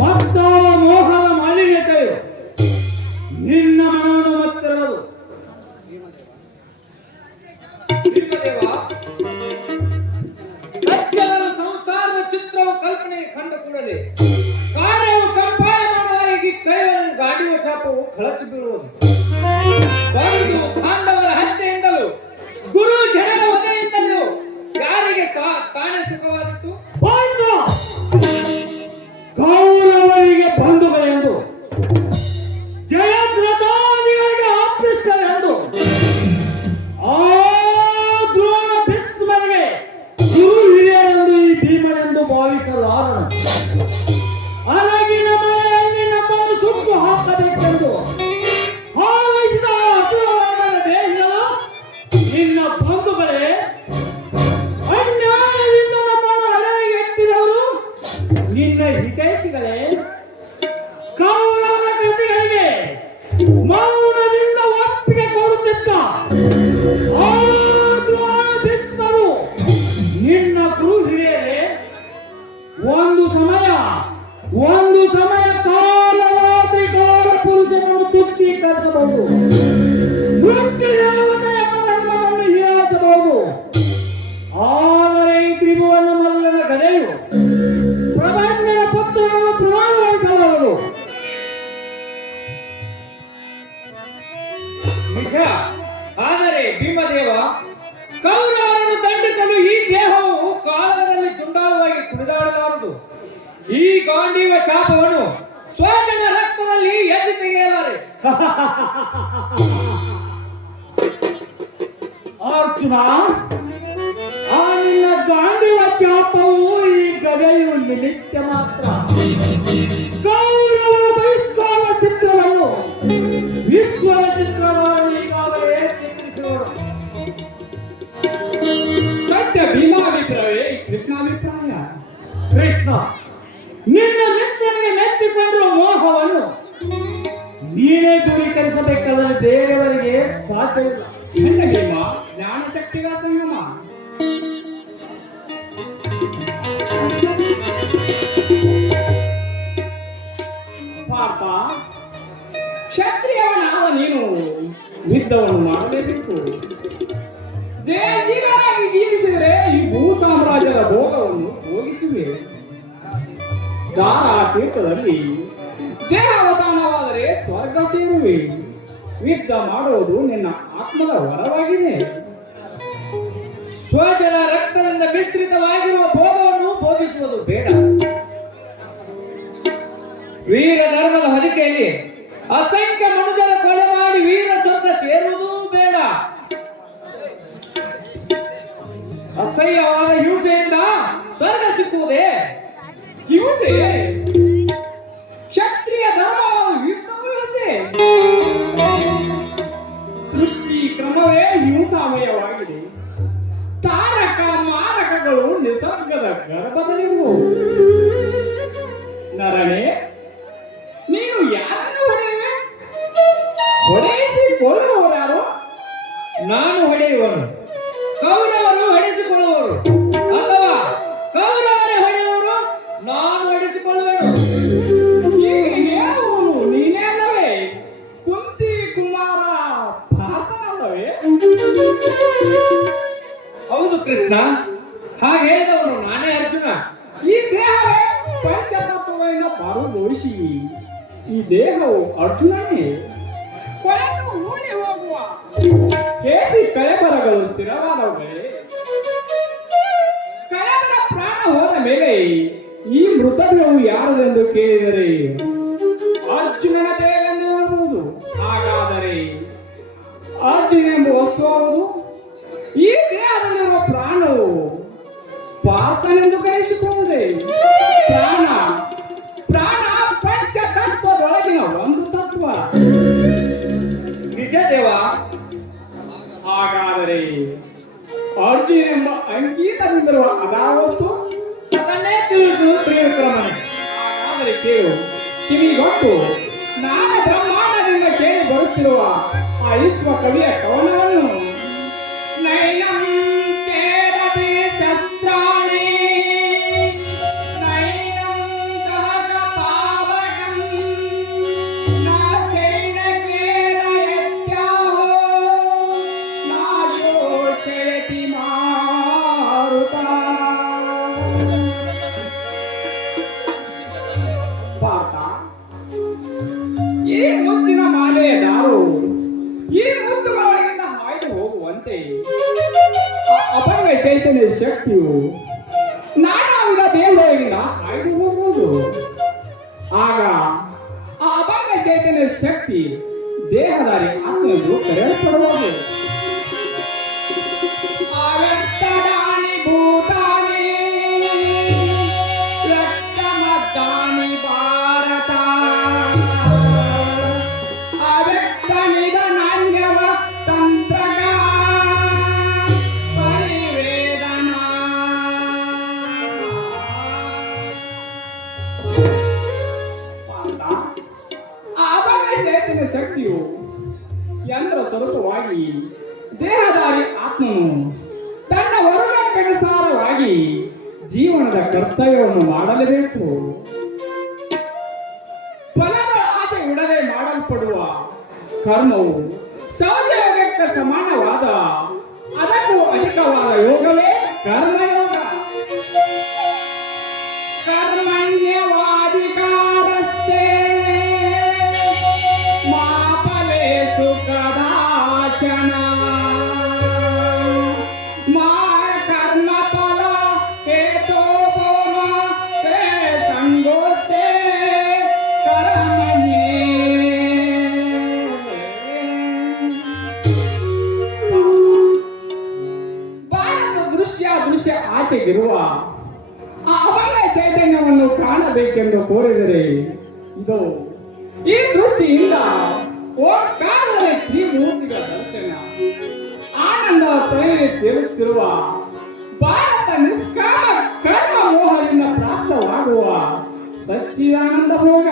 ಮತ್ತ ಮೋಹದ ಮಾಲಿನ್ಯತೆಯು ನಿನ್ನ ಮನವನ್ನು ಮತ್ತಿರುವುದು. ಸಜ್ಜನರ ಸಂಸಾರದ ಚಿತ್ರವು ಕಲ್ಪನೆ ಕಂಡ ಕೂಡಲೇ ಕಾರ್ಯವು ಕಂಪಾಯಮಾನವಾಗಿ ಕೈಯನ್ನು ಗಾಡಿಯ ಚಾಪವು ಕಳಚಿ ಬೀಳುವುದು. ಬಂಧು ಬಾಂಧವರ ಹತ್ಯೆಯಿಂದಲೂ ಗುರು ಜನರ ವಧೆಯಿಂದಲೂ ಯಾರಿಗೆ ತಾನೇ ಸುಖವಾಗಿತ್ತು? ಕೌರವರಿಗೆ ಬಂಧುಗಳೆಂದು, ಜಯದ್ರಥಾದಿಗಳಿಗೆ ಆಪ್ತಿಷ್ಟರೆಂದು, ಆ ದ್ರೋಣ ಭೀಷ್ಮರಿಗೆ ಗುರು ಹಿರಿಯರೆಂದು ಈ ಭೀಮನೆಂದು ಭಾವಿಸಲಾರನು. ಅರಗಿನ ಮನೆಯಲ್ಲಿ ನಮ್ಮನ್ನು ಸುಟ್ಟು ಹಾಕಬೇಕೆಂದು ಹಾರೈಸಿದ ಅಸುರವರ್ಮನ ದೇಹಿಗಳು ನಿನ್ನ ಬಂಧುಗಳೇ. ಅನ್ಯಾಯದಿಂದ ನಮ್ಮನ್ನು ಅಲೆಗೆ ಎತ್ತಿದವರು ನಿನ್ನ ಹಿತೈಷಿಗಳೇ. ಕೌರವರ ಕೃತಿಗಳಿಗೆ ಮೌನದಿಂದ ಒಪ್ಪಿಗೆ ಕೊಡುತ್ತಿದ್ದ ಆ ದ್ರೋಣ ಭೀಷ್ಮರು ನಿನ್ನ ಗುರು ಹಿರಿಯರೇ. ಒಂದು ಸಮಯ ಕಾಲರಾತ್ರಿ ಕಾಲ ಪುರುಷನನ್ನು ತುಚ್ಛೀಕರಿಸಬಹುದು, ಮೃತ್ಯು ದೇವತೆಯ ಧರ್ಮವನ್ನು ಹೀಯಾಳಿಸಬಹುದು. ಆದರೆ ಈ ತ್ರಿಭುವನ ಮಲ್ಲನ ಗದೆಯು ಪ್ರಬಂಧನ ಪತ್ರವನ್ನು ಪ್ರಮಾಣಗೊಳಿಸಲಾರದು. ನಿಜ. ಆದರೆ ಭೀಮದೇವ, ಕೌರವರನ್ನು ದಂಡಿಸಲು ಈ ದೇಹವು ಕಾಲದಲ್ಲಿ ದುಂಡಾಲವಾಗಿ ಕುಣಿದಾಡಲಾರದು. ಈ ಗಾಂಡೀವ ಚಾಪವನ್ನು ಸ್ವಜನ ರಕ್ತದಲ್ಲಿ ಎದ್ದು ತೆಗೆಯಲಾರೆ. ಅರ್ಜುನ, ಆ ನಿನ್ನ ಗಾಂಡೀವ ಚಾಪವು ಈ ಗದೆಯು ನಿಮಿತ್ತ ಮಾತ್ರ. ಕೌರವರ ಬಹಿಷ್ಕಾರ ಚಿತ್ರವನ್ನು ವಿಶ್ವದ ಚಿತ್ರವನ್ನು ಈಗಾಗಲೇ ಚಿತ್ರಿಸಿದರು. ಸತ್ಯ ಭೀಮಾಭಿಪ್ರಾಯವೇ ಕೃಷ್ಣಾಭಿಪ್ರಾಯ. ಕೃಷ್ಣ, ನಿನ್ನ ಮಿತ್ರನಿಗೆ ಮೆತ್ತಿಕೊಂಡಿರುವ ಮೋಹವನ್ನು ನೀನೇ ದೂರೀಕರಿಸಬೇಕಲ್ಲದೆ ಬೇರೆಯವರಿಗೆ ಸಾಧ್ಯವಿಲ್ಲ. ನನ್ನ ಭೀಮ ಜ್ಞಾನ ಶಕ್ತಿಗಳ ಸಂಗಮ. ಪಾಪ, ಕ್ಷತ್ರಿಯವನಾದ ನೀನು ಯುದ್ಧವನ್ನು ಮಾಡಲೇಬೇಕು. ಜಯಶೀಲನಾಗಿ ಜೀವಿಸಿದರೆ ಈ ಭೂ ಸಾಮ್ರಾಜ್ಯದ ಭೋಗವನ್ನು ಭೋಗಿಸುವೆ. ದಾನ ತೀರ್ಥದಲ್ಲಿ ದೇಹಾವಸಾನವಾದರೆ ಸ್ವರ್ಗ ಸೇರುವೆ. ಯುದ್ಧ ಮಾಡುವುದು ನಿನ್ನ ಆತ್ಮದ ವರವಾಗಿದೆ. ಸ್ವಜನ ರಕ್ತದಿಂದ ಮಿಶ್ರಿತವಾಗಿರುವ ಭೋಗವನ್ನು ಭೋಗಿಸುವುದು ಬೇಡ. ವೀರ ಧರ್ಮದ ಹೊದಿಕೆಯಲ್ಲಿ ಅಸಂಖ್ಯ ಮನುಜರ ಕೊಲೆ ಮಾಡಿ ವೀರ ಸ್ವರ್ಗ ಸೇರುವುದೂ ಬೇಡ. ಅಸಹ್ಯವಾದ ಹಿಂಸೆಯಿಂದ ಸ್ವರ್ಗ ಸಿಕ್ಕುವುದೇ? ಹಿಂಸೆ ಕ್ಷತ್ರಿಯ ಧರ್ಮವಾದ ಯುದ್ಧವೂ ಹಿಂಸೆ. ಸೃಷ್ಟಿ ಕ್ರಮವೇ ಹಿಂಸಾಮಯವಾಗಿದೆ. ತಾರಕ ಮಾರಕಗಳು ನಿಸರ್ಗದ ಗರ್ಭದಲ್ಲಿರುವು. ನರನೇ, ನೀನು ಯಾರನ್ನು ಹೊಡೆಯುವೆ? ಹೊಡೆಯಿಸಿಕೊಳ್ಳುವವರಾರು? ನಾನು ಹೊಡೆಯುವನು, ಕೌರವರು ಹೊಡೆಸಿಕೊಳ್ಳುವರು, ಅಥವಾ ಕೌರವರೇ ಹೊಡೆಯುವರು, ನಾನು ಹೊಡೆಸಿಕೊಳ್ಳುವೆನು. ಹೇಳುವನು ನೀನೇ ಅಲ್ಲವೇ? ಕುಂತಿ ಕುಮಾರ ಭಾರತನಲ್ಲವೇ? ಹೌದು ಕೃಷ್ಣ, ಹಾಗೆ ಹೇಳಿದವನು ನಾನೇ ಅರ್ಜುನ. ಈ ದೇಹವೇ ಪಂಚತತ್ವವಿನ ಪಾರುದೋಷಿ. ಈ ದೇಹವು ಅರ್ಜುನನೇ. ಕೊಳೆತು ಊಳಿ ಹೋಗುವ ಕೇಸಿ ಕಳೆಬರಗಳು ಸ್ಥಿರವಾದವುಗಳೇ. ಕಳೆಬರ ಪ್ರಾಣ ಹೋದ ಮೇಲೆ ಈ ಮೃತದೇಹವು ಯಾರದೆಂದು ಕೇಳಿದರೆ ಅರ್ಜುನನ ದೇಹವೆಂದು ಹೇಳಬಹುದು. ಹಾಗಾದರೆ ಅರ್ಜುನ ಎಂಬ ವಸ್ತು ಯಾವುದು? ಈ ದೇಹದಲ್ಲಿರುವ ಪ್ರಾಣವು ಪಾರ್ಥನೆಂದು ಕರೆಸಿಕೊಳ್ಳುವುದೇ? ಪ್ರಾಣ ಪ್ರಾಣ ಪಂಚತತ್ವದೊಳಗಿನ ಒಂದು ತತ್ವ. ನಿಜ ದೇವ. ಹಾಗಾದರೆ ಅರ್ಜುನ ಎಂಬ ಅಂಕಿತದಿಂದಿರುವ ಅದಾ ವಸ್ತು ಅದನ್ನೇ ತಿಳಿಸು ತ್ರಿವಿಕ್ರಮನೇ. ಹಾಗಾದರೆ ಕೇಳು, ಕಿವಿಗೊಟ್ಟು ನಾನು ಬ್ರಹ್ಮಾಂಡದಿಂದ ಕೇಳಿ ಬರುತ್ತಿರುವ ಆ ವಿಶ್ವ ಕವಿಯ ಕವನವನ್ನು. ನೈನಂ ಚೇರದೆ ಶಸ್ತ್ರಾಣಿ ನೈನಂ ದಹನ ಶಕ್ತಿಯು ನಾನಾ ವಿಧ ದೇಹದಿಂದ ಹಾಯ್ದು ಹೋಗುವುದು. ಆಗ ಆ ಅಭಂಗ ಚೈತನ್ಯ ಶಕ್ತಿ ದೇಹದಾರಿ ಆತ್ಮೆಂದು ಕರೆಯಲ್ಪಡುವುದು. ಅವ್ಯಕ್ತದಾನಿ ಭೂತಾನಿ ವ್ಯಕ್ತಮದ್ದಾನಿ ಭಾರತ ಅವ್ಯಕ್ತ ನಿಧನಾನ್ಯವ ತಂತ್ರಗ ಪರಿವೇದನ. ಆ ಅಭಂಗ ಚೈತನ್ಯ ಶಕ್ತಿಯು ಯಂತ್ರ ಸ್ವರೂಪವಾಗಿ ದೇಹದಾರಿ ಆತ್ಮನು ತನ್ನ ವರ್ಗಕ್ಕನುಸಾರವಾಗಿ ಜೀವನದ ಕರ್ತವ್ಯವನ್ನು ಮಾಡಲೇಬೇಕು. ಫಲದ ಆಸೆ ಬಿಡದೆ ಮಾಡಲ್ಪಡುವ ಕರ್ಮವು ಸಹಜಯೋಗಕ್ಕೆ ಸಮಾನವಾದ ಅದಕ್ಕೂ ಅಧಿಕವಾದ ಯೋಗವೇ ಕರ್ಮಯೋಗ. ಕರ್ಮಣ್ಯವಾಧಿಕಾರಸ್ಥೆ ಮಾಪಲೆ ಸುಖದಾಚನ ಮಾ ಕರ್ಮ ಫಲ ಹೇತೋ ತೇ ಸಂಗೋಸ್ತೆ ಕರ್ಮಣ್ಯೇ. ಭಾರತ ದೃಶ್ಯ ಆಚೆಗಿರುವ ಆ ಅಭಂಗ ಚೈತನ್ಯವನ್ನು ಕಾಣಬೇಕೆಂದು ಕೋರಿದರೆ ಇದು ಈ ದೃಷ್ಟಿಯಿಂದ ಓಂಕಾರದಲ್ಲಿ ತ್ರಿಮೂರ್ತಿಗಳ ದರ್ಶನ, ಆನಂದ ಪ್ರೇರಣೆ ತೇರುತ್ತಿರುವ ಭಾರತ ನಿಷ್ಕಾಮ ಕರ್ಮ ಮೋಹದಿಂದ ಪ್ರಾಪ್ತವಾಗುವ ಸಚ್ಚಿದಾನಂದ ಭೋಗ.